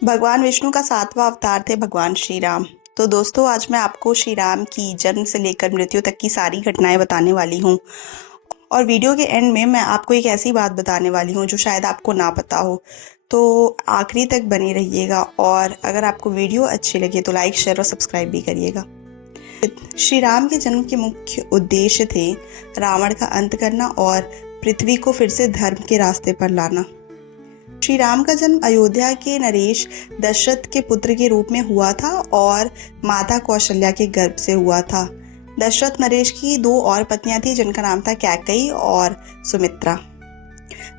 भगवान विष्णु का 7वां अवतार थे भगवान श्री राम। तो दोस्तों, आज मैं आपको श्री राम की जन्म से लेकर मृत्यु तक की सारी घटनाएं बताने वाली हूँ। और वीडियो के एंड में मैं आपको एक ऐसी बात बताने वाली हूँ जो शायद आपको ना पता हो। तो आखिरी तक बने रहिएगा, और अगर आपको वीडियो अच्छी लगे तो लाइक, शेयर और सब्सक्राइब भी करिएगा। श्री राम के जन्म के मुख्य उद्देश्य थे रावण का अंत करना और पृथ्वी को फिर से धर्म के रास्ते पर लाना। श्री राम का जन्म अयोध्या के नरेश दशरथ के पुत्र के रूप में हुआ था और माता कौशल्या के गर्भ से हुआ था। दशरथ नरेश की 2 और पत्नियां थी जिनका नाम था कैकेयी और सुमित्रा।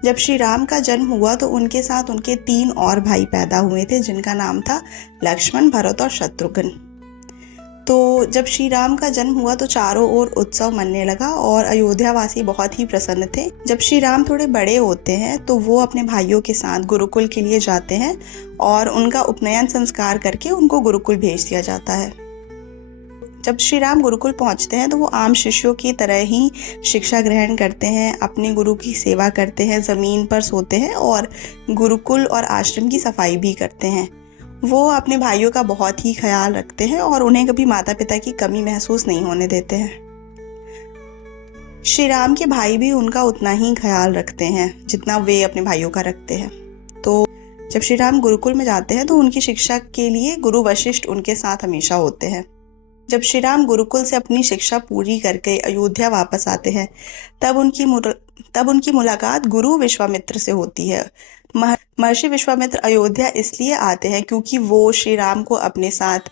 जब श्री राम का जन्म हुआ तो उनके साथ उनके 3 और भाई पैदा हुए थे जिनका नाम था लक्ष्मण, भरत और शत्रुघ्न। तो जब श्री राम का जन्म हुआ तो चारों ओर उत्सव मनने लगा और अयोध्या वासी बहुत ही प्रसन्न थे। जब श्री राम थोड़े बड़े होते हैं तो वो अपने भाइयों के साथ गुरुकुल के लिए जाते हैं और उनका उपनयन संस्कार करके उनको गुरुकुल भेज दिया जाता है। जब श्री राम गुरुकुल पहुंचते हैं तो वो आम शिष्यों की तरह ही शिक्षा ग्रहण करते हैं, अपने गुरु की सेवा करते हैं, जमीन पर सोते हैं और गुरुकुल और आश्रम की सफाई भी करते हैं। वो अपने भाइयों का बहुत ही ख्याल रखते हैं और उन्हें कभी माता पिता की कमी महसूस नहीं होने देते हैं। श्री राम के भाई भी उनका उतना ही ख्याल रखते हैं जितना वे अपने भाइयों का रखते हैं। तो जब श्री राम गुरुकुल में जाते हैं तो उनकी शिक्षा के लिए गुरु वशिष्ठ उनके साथ हमेशा होते हैं। जब श्री राम गुरुकुल से अपनी शिक्षा पूरी करके अयोध्या वापस आते हैं तब उनकी मुलाकात गुरु विश्वामित्र से होती है। महर्षि विश्वामित्र अयोध्या इसलिए आते हैं क्योंकि वो श्री राम को अपने साथ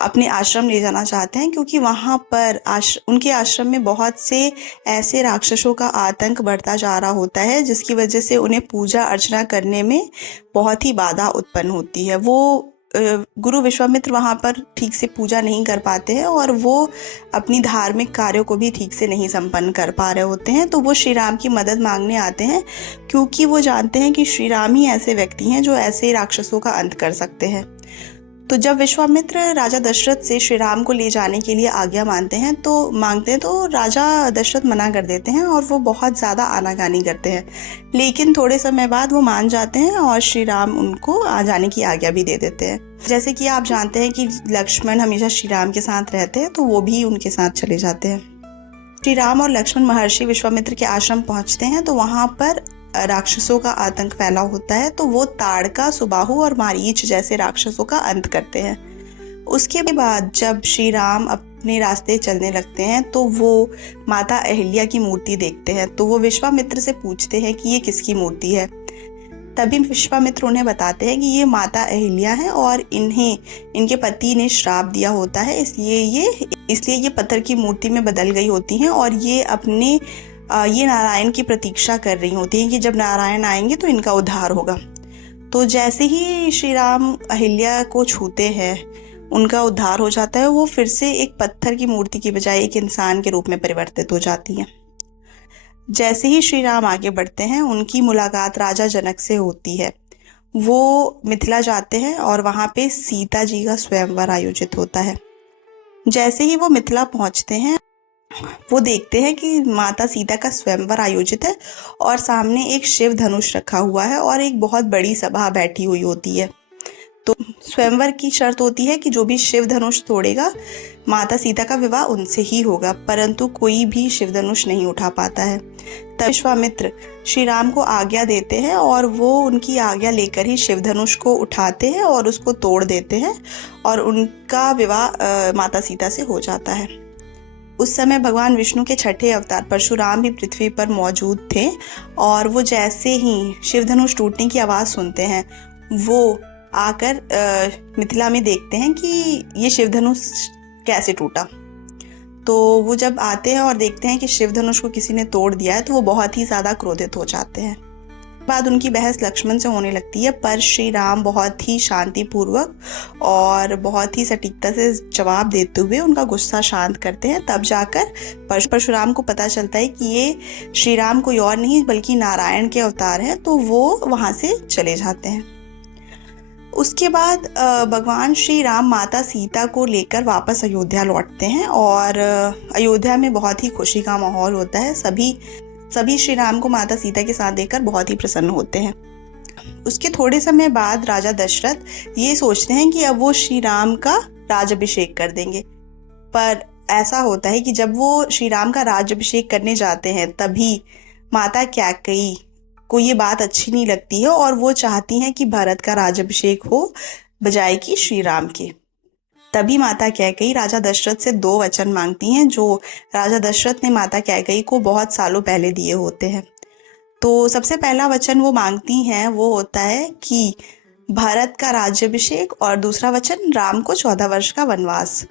अपने आश्रम ले जाना चाहते हैं, क्योंकि वहाँ पर उनके आश्रम में बहुत से ऐसे राक्षसों का आतंक बढ़ता जा रहा होता है जिसकी वजह से उन्हें पूजा अर्चना करने में बहुत ही बाधा उत्पन्न होती है। वो गुरु विश्वामित्र वहाँ पर ठीक से पूजा नहीं कर पाते हैं और वो अपनी धार्मिक कार्यों को भी ठीक से नहीं संपन्न कर पा रहे होते हैं। तो वो श्री राम की मदद मांगने आते हैं क्योंकि वो जानते हैं कि श्री राम ही ऐसे व्यक्ति हैं जो ऐसे राक्षसों का अंत कर सकते हैं। तो जब विश्वामित्र राजा दशरथ से श्री राम को ले जाने के लिए आज्ञा मांगते हैं तो राजा दशरथ मना कर देते हैं और वो बहुत ज़्यादा आनाकानी करते हैं। लेकिन थोड़े समय बाद वो मान जाते हैं और श्री राम उनको आ जाने की आज्ञा भी दे देते हैं। जैसे कि आप जानते हैं कि लक्ष्मण हमेशा श्री राम के साथ रहते हैं, तो वो भी उनके साथ चले जाते हैं। श्री राम और लक्ष्मण महर्षि विश्वामित्र के आश्रम पहुंचते हैं तो वहाँ पर राक्षसों का आतंक फैला होता है। तो वो ताड़का, सुबाहु और मारीच जैसे राक्षसों का अंत करते हैं। उसके बाद जब श्री राम अपने रास्ते चलने लगते हैं तो वो माता अहिल्या की मूर्ति देखते हैं। तो वो विश्वामित्र से पूछते हैं कि ये किसकी मूर्ति है। तभी विश्वामित्र उन्हें बताते हैं कि ये माता अहिल्या है और इनके पति ने श्राप दिया होता है, इसलिए ये पत्थर की मूर्ति में बदल गई होती हैं और ये नारायण की प्रतीक्षा कर रही होती हैं कि जब नारायण आएंगे तो इनका उद्धार होगा। तो जैसे ही श्री राम अहिल्या को छूते हैं उनका उद्धार हो जाता है। वो फिर से एक पत्थर की मूर्ति की बजाय एक इंसान के रूप में परिवर्तित हो जाती हैं। जैसे ही श्री राम आगे बढ़ते हैं उनकी मुलाकात राजा जनक से होती है। वो मिथिला जाते हैं और वहाँ पे सीता जी का स्वयंवर आयोजित होता है। जैसे ही वो मिथिला पहुँचते हैं वो देखते हैं कि माता सीता का स्वयंवर आयोजित है और सामने एक शिव धनुष रखा हुआ है और एक बहुत बड़ी सभा बैठी हुई होती है। तो स्वयंवर की शर्त होती है कि जो भी शिव धनुष तोड़ेगा माता सीता का विवाह उनसे ही होगा, परंतु कोई भी शिव धनुष नहीं उठा पाता है। तब विश्वामित्र श्री राम को आज्ञा देते हैं और वो उनकी आज्ञा लेकर ही शिव धनुष को उठाते हैं और उसको तोड़ देते हैं और उनका विवाह माता सीता से हो जाता है। उस समय भगवान विष्णु के 6ठे अवतार परशुराम भी पृथ्वी पर मौजूद थे और वो जैसे ही शिवधनुष टूटने की आवाज़ सुनते हैं वो आकर मिथिला में देखते हैं कि ये शिवधनुष कैसे टूटा। तो वो जब आते हैं और देखते हैं कि शिवधनुष को किसी ने तोड़ दिया है तो वो बहुत ही ज़्यादा क्रोधित हो जाते हैं। बाद उनकी बहस लक्ष्मण से होने लगती है, पर श्री राम बहुत ही शांतिपूर्वक और बहुत ही सटीकता से जवाब देते हुए उनका गुस्सा शांत करते हैं। तब जाकर परशुराम को पता चलता है कि ये श्री राम कोई और नहीं बल्कि नारायण के अवतार हैं। तो वो वहाँ से चले जाते हैं। उसके बाद भगवान श्री राम माता सीता को लेकर वापस अयोध्या लौटते हैं और अयोध्या में बहुत ही खुशी का माहौल होता है। सभी श्री राम को माता सीता के साथ देखकर बहुत ही प्रसन्न होते हैं। उसके थोड़े समय बाद राजा दशरथ ये सोचते हैं कि अब वो श्री राम का राज्याभिषेक कर देंगे। पर ऐसा होता है कि जब वो श्री राम का राज्याभिषेक करने जाते हैं तभी माता कैकेयी को ये बात अच्छी नहीं लगती है और वो चाहती हैं कि भरत का राज्याभिषेक हो बजाय कि श्री राम के। तभी माता कैकेयी राजा दशरथ से 2 वचन मांगती हैं जो राजा दशरथ ने माता कैकेयी को बहुत सालों पहले दिए होते हैं। तो सबसे पहला वचन वो मांगती हैं वो होता है कि भारत का राज्याभिषेक और दूसरा वचन राम को 14 वर्ष का वनवास।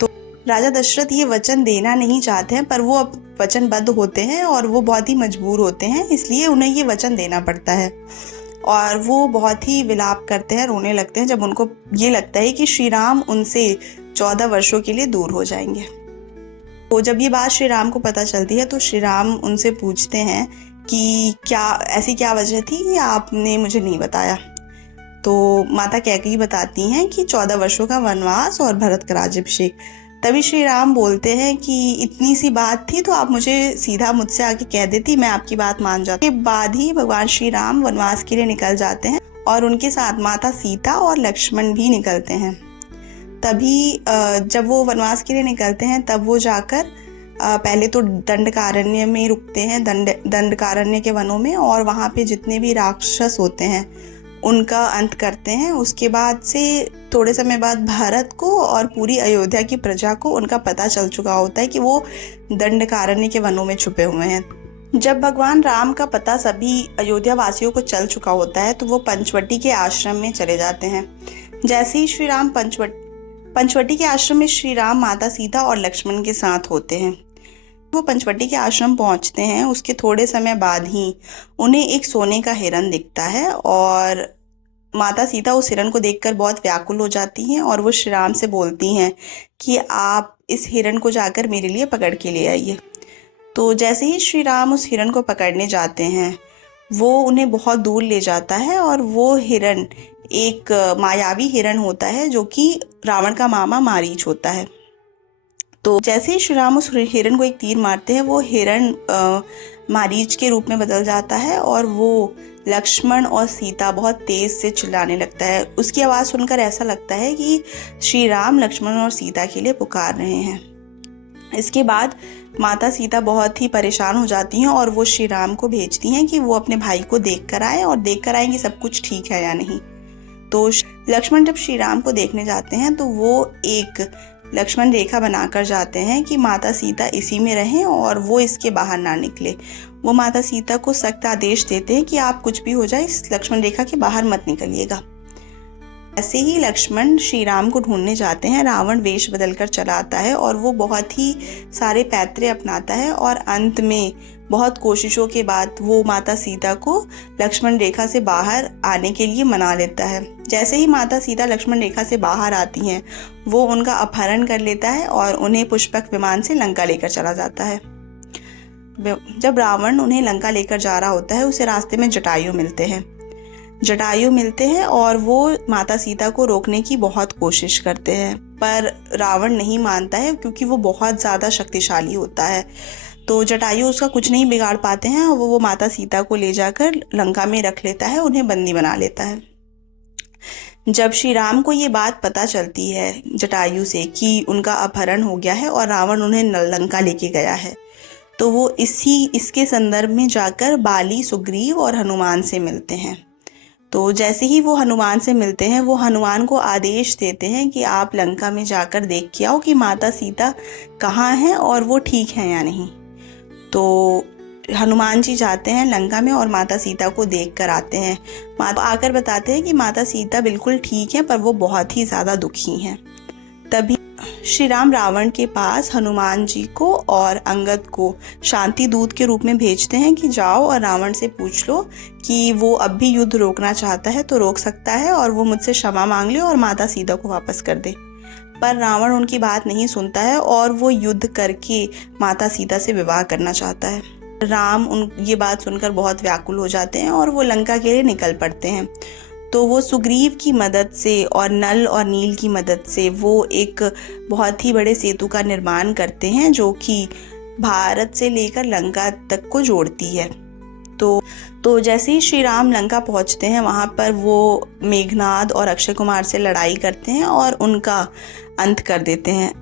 तो राजा दशरथ ये वचन देना नहीं चाहते हैं पर वो अब वचनबद्ध होते हैं और वो बहुत ही मजबूर होते हैं, इसलिए उन्हें ये वचन देना पड़ता है और वो बहुत ही विलाप करते हैं, रोने लगते हैं जब उनको ये लगता है कि श्री राम उनसे 14 वर्षों के लिए दूर हो जाएंगे। तो जब ये बात श्री राम को पता चलती है तो श्री राम उनसे पूछते हैं कि क्या वजह थी कि आपने मुझे नहीं बताया। तो माता कैकेयी बताती हैं कि 14 वर्षों का वनवास और भरत का राज्याभिषेक। तभी श्री राम बोलते हैं कि इतनी सी बात थी तो आप मुझसे आके कह देती, मैं आपकी बात मान जाती। के बाद ही भगवान श्री राम वनवास के लिए निकल जाते हैं और उनके साथ माता सीता और लक्ष्मण भी निकलते हैं। तभी जब वो वनवास के लिए निकलते हैं तब वो जाकर पहले तो दंडकारण्य में रुकते हैं, दंडकारण्य के वनों में, और वहाँ पे जितने भी राक्षस होते हैं उनका अंत करते हैं। उसके बाद से थोड़े समय बाद भारत को और पूरी अयोध्या की प्रजा को उनका पता चल चुका होता है कि वो दंडकारण्य के वनों में छुपे हुए हैं। जब भगवान राम का पता सभी अयोध्या वासियों को चल चुका होता है तो वो पंचवटी के आश्रम में चले जाते हैं। जैसे ही श्री राम पंचवटी के आश्रम में श्री राम, माता सीता और लक्ष्मण के साथ होते हैं। वो पंचवटी के आश्रम पहुंचते हैं उसके थोड़े समय बाद ही उन्हें एक सोने का हिरण दिखता है और माता सीता उस हिरण को देखकर बहुत व्याकुल हो जाती हैं और वो श्री राम से बोलती हैं कि आप इस हिरण को जाकर मेरे लिए पकड़ के ले आइए। तो जैसे ही श्री राम उस हिरण को पकड़ने जाते हैं वो उन्हें बहुत दूर ले जाता है और वो हिरण एक मायावी हिरण होता है जो कि रावण का मामा मारीच होता है। तो जैसे ही श्री राम उस हिरण को एक तीर मारते हैं वो हिरण मारीच के रूप में बदल जाता है और वो लक्ष्मण और सीता बहुत तेज से चिल्लाने लगता है। उसकी आवाज़ सुनकर ऐसा लगता है कि श्री राम लक्ष्मण और सीता के लिए पुकार रहे हैं। इसके बाद माता सीता बहुत ही परेशान हो जाती हैं और वो श्री राम को भेजती हैं कि वो अपने भाई को देख कर आए और देख कर आए कि सब कुछ ठीक है या नहीं। तो लक्ष्मण जब श्री राम को देखने जाते हैं तो वो एक लक्ष्मण रेखा बनाकर जाते हैं कि माता सीता इसी में रहें और वो इसके बाहर ना निकले। वो माता सीता को सख्त आदेश देते हैं कि आप कुछ भी हो जाए इस लक्ष्मण रेखा के बाहर मत निकलिएगा। ऐसे ही लक्ष्मण श्री राम को ढूंढने जाते हैं। रावण वेश बदलकर चला आता है और वो बहुत ही सारे पैतरे अपनाता है और अंत में बहुत कोशिशों के बाद वो माता सीता को लक्ष्मण रेखा से बाहर आने के लिए मना लेता है। जैसे ही माता सीता लक्ष्मण रेखा से बाहर आती हैं वो उनका अपहरण कर लेता है और उन्हें पुष्पक विमान से लंका लेकर चला जाता है। जब रावण उन्हें लंका लेकर जा रहा होता है उसे रास्ते में जटायु मिलते हैं और वो माता सीता को रोकने की बहुत कोशिश करते हैं पर रावण नहीं मानता है क्योंकि वो बहुत ज़्यादा शक्तिशाली होता है। तो जटायु उसका कुछ नहीं बिगाड़ पाते हैं और वो माता सीता को ले जाकर लंका में रख लेता है, उन्हें बंदी बना लेता है। जब श्री राम को ये बात पता चलती है जटायु से कि उनका अपहरण हो गया है और रावण उन्हें लंका लेके गया है तो वो इसके संदर्भ में जाकर बाली, सुग्रीव और हनुमान से मिलते हैं। तो जैसे ही वो हनुमान से मिलते हैं वो हनुमान को आदेश देते हैं कि आप लंका में जाकर देख के आओ कि माता सीता कहाँ हैं और वो ठीक हैं या नहीं। तो हनुमान जी जाते हैं लंका में और माता सीता को देख कर आते हैं। माता आकर बताते हैं कि माता सीता बिल्कुल ठीक है पर वो बहुत ही ज़्यादा दुखी हैं। तभी श्री राम रावण के पास हनुमान जी को और अंगद को शांति दूत के रूप में भेजते हैं कि जाओ और रावण से पूछ लो कि वो अब भी युद्ध रोकना चाहता है तो रोक सकता है और वो मुझसे क्षमा मांग ले और माता सीता को वापस कर दे। पर रावण उनकी बात नहीं सुनता है और वो युद्ध करके माता सीता से विवाह करना चाहता है। राम ये बात सुनकर बहुत व्याकुल हो जाते हैं और वो लंका के लिए निकल पड़ते हैं। तो वो सुग्रीव की मदद से और नल और नील की मदद से वो एक बहुत ही बड़े सेतु का निर्माण करते हैं जो कि भारत से लेकर लंका तक को जोड़ती है। तो जैसे ही श्री राम लंका पहुंचते हैं, वहाँ पर वो मेघनाद और अक्षय कुमार से लड़ाई करते हैं और उनका अंत कर देते हैं।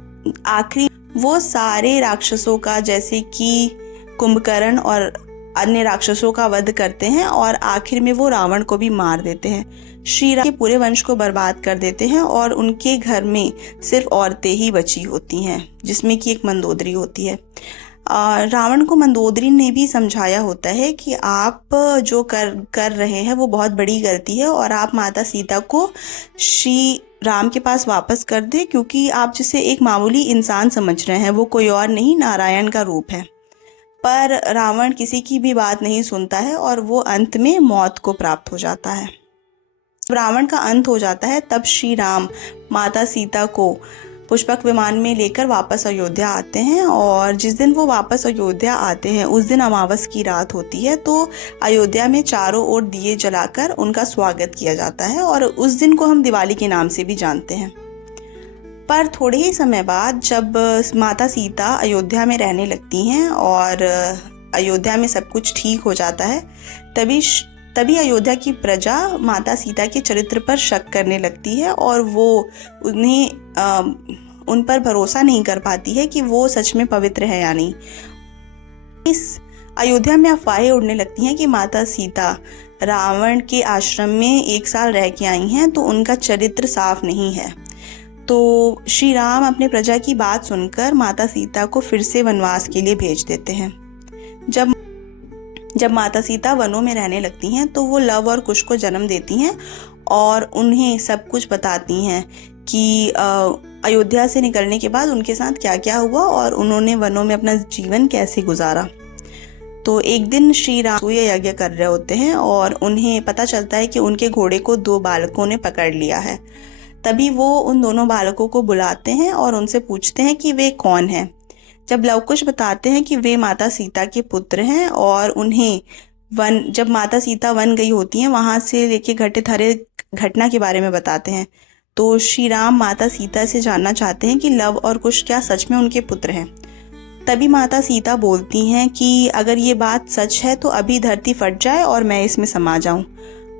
आखिरी वो सारे राक्षसों का, जैसे कि कुंभकर्ण और अन्य राक्षसों का वध करते हैं और आखिर में वो रावण को भी मार देते हैं। श्री राम के पूरे वंश को बर्बाद कर देते हैं और उनके घर में सिर्फ औरतें ही बची होती हैं, जिसमें कि एक मंदोदरी होती है। रावण को मंदोदरी ने भी समझाया होता है कि आप जो कर रहे हैं वो बहुत बड़ी गलती है और आप माता सीता को श्री राम के पास वापस कर दे, क्योंकि आप जिसे एक मामूली इंसान समझ रहे हैं वो कोई और नहीं, नारायण का रूप है। पर रावण किसी की भी बात नहीं सुनता है और वो अंत में मौत को प्राप्त हो जाता है। जब रावण का अंत हो जाता है तब श्री राम माता सीता को पुष्पक विमान में लेकर वापस अयोध्या आते हैं और जिस दिन वो वापस अयोध्या आते हैं उस दिन अमावस की रात होती है। तो अयोध्या में चारों ओर दिए जलाकर उनका स्वागत किया जाता है और उस दिन को हम दिवाली के नाम से भी जानते हैं। पर थोड़े ही समय बाद जब माता सीता अयोध्या में रहने लगती हैं और अयोध्या में सब कुछ ठीक हो जाता है, तभी अयोध्या की प्रजा माता सीता के चरित्र पर शक करने लगती है और वो उन पर भरोसा नहीं कर पाती है कि वो सच में पवित्र है या नहीं। इस अयोध्या में अफवाहें उड़ने लगती हैं कि माता सीता रावण के आश्रम में 1 साल रह के आई हैं, तो उनका चरित्र साफ नहीं है। तो श्री राम अपने प्रजा की बात सुनकर माता सीता को फिर से वनवास के लिए भेज देते हैं। जब माता सीता वनों में रहने लगती हैं तो वो लव और कुश को जन्म देती हैं और उन्हें सब कुछ बताती हैं कि अयोध्या से निकलने के बाद उनके साथ क्या क्या हुआ और उन्होंने वनों में अपना जीवन कैसे गुजारा। तो एक दिन श्री राम सूर्य यज्ञ कर रहे होते हैं और उन्हें पता चलता है कि उनके घोड़े को 2 बालकों ने पकड़ लिया है। तभी वो उन दोनों बालकों को बुलाते हैं और उनसे पूछते हैं कि वे कौन हैं। जब लवकुश बताते हैं कि वे माता सीता के पुत्र हैं और उन्हें जब माता सीता वन गई होती हैं वहां से लेके घटित हर एक घटना के बारे में बताते हैं। तो श्री राम माता सीता से जानना चाहते हैं कि लव और कुश क्या सच में उनके पुत्र हैं। तभी माता सीता बोलती हैं कि अगर ये बात सच है तो अभी धरती फट जाए और मैं इसमें समा जाऊं।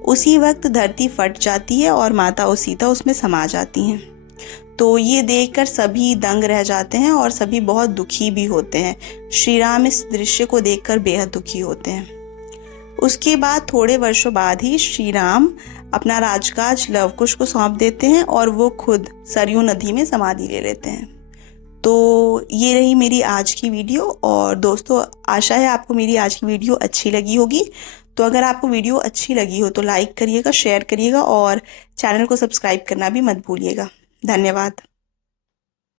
उसी वक्त धरती फट जाती है और माता और सीता उसमें समा जाती हैं। तो ये देखकर सभी दंग रह जाते हैं और सभी बहुत दुखी भी होते हैं। श्री राम इस दृश्य को देखकर बेहद दुखी होते हैं। उसके बाद थोड़े वर्षों बाद ही श्री राम अपना राजकाज लवकुश को सौंप देते हैं और वो खुद सरयू नदी में समाधि ले लेते हैं। तो ये रही मेरी आज की वीडियो और दोस्तों, आशा है आपको मेरी आज की वीडियो अच्छी लगी होगी। तो अगर आपको वीडियो अच्छी लगी हो तो लाइक करिएगा, शेयर करिएगा और चैनल को सब्सक्राइब करना भी मत भूलिएगा। धन्यवाद।